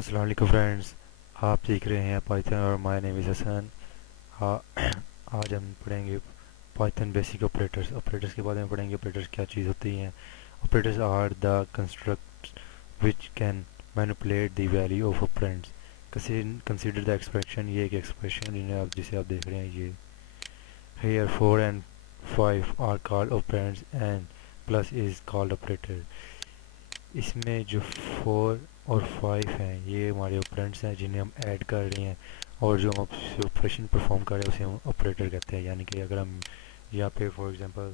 अस्सलाम वालेकुम फ्रेंड्स। आप सीख रहे हैं पाइथन और माय नेम इज़ हसन। आज हम पढ़ेंगे पाइथन बेसिक ऑपरेटर्स। ऑपरेटर्स के बारे में पढ़ेंगे। ऑपरेटर्स क्या चीज़ होती हैं। Operators are the construct which can manipulate the value of operands. Consider the expression. ये एक एक्सप्रेशन जिसे आप देख रहे हैं ये। Here 4 and 5 are called operands and plus is called operator। इसमें जो 4 और 5 हैं ये हमारे ऑपरेंड्स हैं जिन्हें हम ऐड कर रहे हैं, और जो हम ऑपरेशन परफॉर्म कर रहे हैं उसे हम ऑपरेटर कहते हैं। यानी कि अगर हम यहाँ पे फॉर एग्जांपल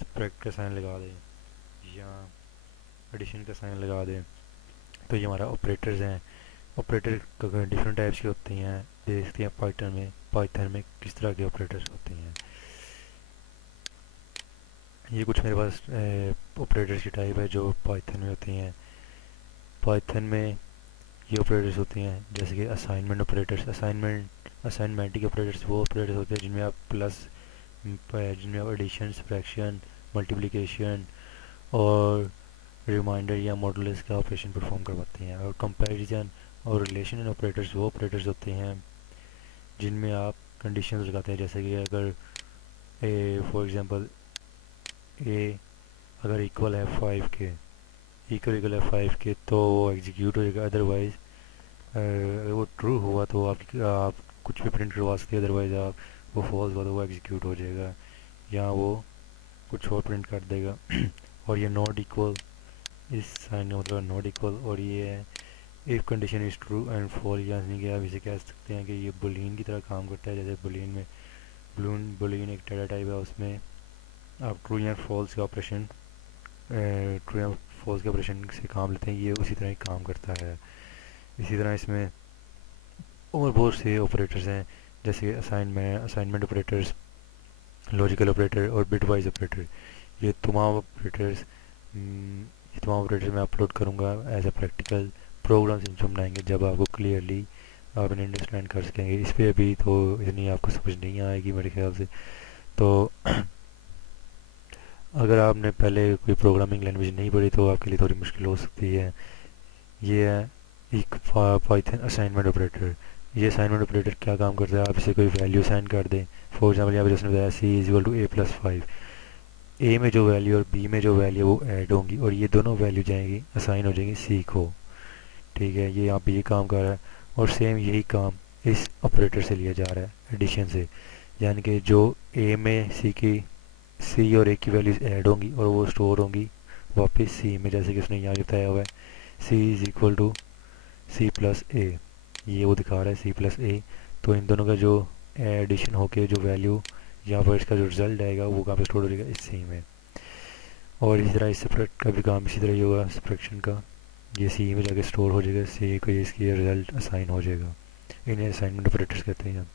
सब्ट्रैक्ट का साइन लगा दें या एडिशन का साइन लगा दें तो ये हमारा ऑपरेटर्स हैं। ऑपरेटर डिफरेंट टाइप्स की होती हैं, देखते हैं पाइथन में किस तरह के ऑपरेटर्स होते हैं। ये कुछ मेरे पास ऑपरेटर्स की टाइप है जो पाइथन में होती हैं। पाइथन में ये ऑपरेटर्स होती हैं जैसे कि असाइनमेंट ऑपरेटर्स। असाइनमेंटिक ऑपरेटर्स वो ऑपरेटर्स होते हैं जिनमें आप जिनमें आप एडिशन, सब्ट्रैक्शन, मल्टीप्लिकेशन और रिमाइंडर या मॉडुलस का ऑपरेशन परफॉर्म करवाते हैं। और कंपैरिजन और रिलेशन ऑपरेटर्स वो ऑपरेटर्स होते हैं जिनमें आप कंडीशंस लगाते हैं, जैसे कि अगर ए फॉर एग्जांपल ए अगर इक्वल है 5 के, इक्वल है 5 के तो वो एग्जीक्यूट हो जाएगा। अदरवाइज़ अगर वो ट्रू हुआ तो आप कुछ भी प्रिंट करवा सकते हैं, अदरवाइज़ आप वो फॉल्स हुआ तो वो एग्जीक्यूट हो जाएगा या वो कुछ और प्रिंट कर देगा। और ये नॉट इक्वल, इस साइन का मतलब नॉट इक्वल। और ये है if condition is true and false, यानी कि आप इसे कह सकते हैं कि ये बुलियन की तरह काम करता है। जैसे बुलियन एक डेटा टाइप है, उसमें आप ट्रू या फॉल्स का ऑपरेशन से काम लेते हैं। ये उसी तरह ही काम करता है। इसी तरह इसमें और बहुत से ऑपरेटर्स हैं जैसे असाइनमेंट ऑपरेटर्स, लॉजिकल ऑपरेटर और बिटवाइज ऑपरेटर। ये तमाम ऑपरेटर्स मैं अपलोड करूँगा एज अ प्रैक्टिकल प्रोग्राम जो हम बनाएंगे, जब आपको क्लियरली आप इन्हें अंडरस्टैंड कर सकेंगे। इस पर अभी तो इतनी आपको समझ नहीं आएगी मेरे ख्याल से। तो अगर आपने पहले कोई प्रोग्रामिंग लैंग्वेज नहीं पढ़ी तो आपके लिए थोड़ी मुश्किल हो सकती है। ये है एक पाइथन असाइनमेंट ऑपरेटर। ये असाइनमेंट ऑपरेटर क्या काम करता है, आप इसे कोई वैल्यू असाइन कर दें। फॉर एग्जांपल यहाँ पे उसने बताया C is equal to A plus 5। A में जो वैल्यू और बी में जो वैल्यू वो ऐड होंगी और ये दोनों वैल्यू जाएंगी असाइन हो जाएंगी सी को। ठीक है, ये यहाँ पे ये काम कर रहा है। और सेम यही काम इस ऑपरेटर से लिया जा रहा है, एडिशन से। यानी कि जो ए में सी और ए की वैल्यूज ऐड होंगी और वो स्टोर होंगी वापस सी में, जैसे कि उसने यहाँ बताया हुआ है C is equal to C plus A. ये वो दिखा रहा है सी प्लस ए। तो इन दोनों का जो एडिशन होके जो वैल्यू यहाँ पर इसका जो रिजल्ट आएगा वो कहाँ पे स्टोर हो जाएगा, इस सी में। और इसी तरह इस सब्ट्रैक्ट का भी काम इसी तरह ही होगा। सब्ट्रैक्शन का ये सी में जाके स्टोर हो जाएगा, सी को इसकी रिजल्ट असाइन हो जाएगा। इन्हें असाइनमेंट ऑपरेटर्स कहते हैं।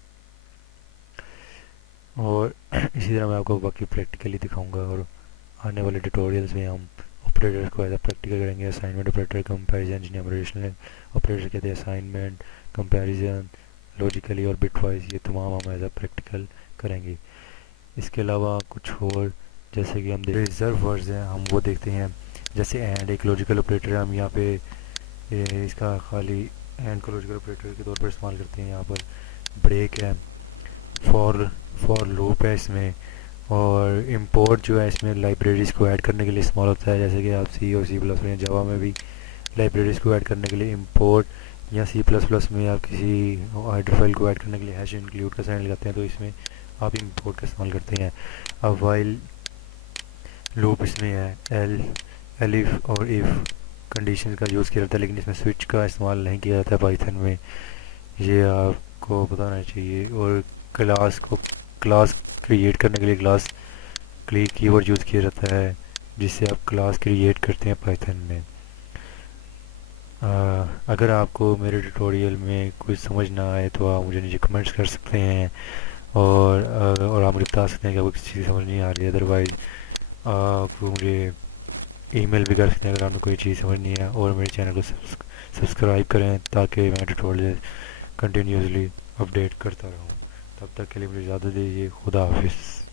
और इसी तरह मैं आपको बाकी प्रैक्टिकली दिखाऊंगा, और आने वाले ट्यूटोरियल्स में हम ऑपरेटर्स को एज अ प्रैक्टिकल करेंगे। असाइनमेंट ऑपरेटर, कंपैरिजन जिन्हें हम रिलेशनल ऑपरेटर कहते हैं, असाइनमेंट, कंपैरिजन, लॉजिकली और बिटवाइज, ये तमाम हम एज अ प्रैक्टिकल करेंगे। इसके अलावा कुछ और जैसे कि हम रिजर्व वर्ड्स हैं हम वो देखते हैं। जैसे एंड एक लॉजिकल ऑपरेटर है, हम यहाँ पे इसका खाली एंड को लॉजिकल ऑपरेटर के तौर पर इस्तेमाल करते हैं। यहाँ पर ब्रेक है, फॉर लूप है इसमें, और इंपोर्ट जो है इसमें लाइब्रेरीज़ को ऐड करने के लिए इस्तेमाल होता है। जैसे कि आप सी और सी प्लस में, जावा में भी लाइब्रेरीज़ को ऐड करने के लिए इंपोर्ट, या सी प्लस प्लस में आप किसी हेडर फाइल को ऐड करने के लिए हैश इंक्लूड का साइन लगाते हैं, तो इसमें आप इंपोर्ट का इस्तेमाल करते हैं। अब वाइल लूप इसमें है, एलिफ और इफ़ कंडीशन का यूज़ किया जाता है, लेकिन इसमें स्विच का इस्तेमाल नहीं किया जाता है पाइथन में, ये आपको बताना चाहिए। और क्लास क्रिएट करने के लिए क्लास कीवर्ड यूज़ किया जाता है, जिससे आप क्लास क्रिएट करते हैं पाइथन में। अगर आपको मेरे ट्यूटोरियल में कुछ समझ ना आए तो आप मुझे नीचे कमेंट्स कर सकते हैं, और आप मुझे बता सकते हैं कि आपको किसी चीज़ समझ नहीं आ रही है। अदरवाइज़ आप मुझे ईमेल भी कर सकते हैं अगर आपको कोई चीज़ समझ नहीं है। और मेरे चैनल को सब्सक्राइब करें ताकि मैं ट्यूटोरियल कंटिन्यूसली अपडेट करता रहूँ। तब तक के लिए मुझे इजाज़त दीजिए। खुदा हाफिज़।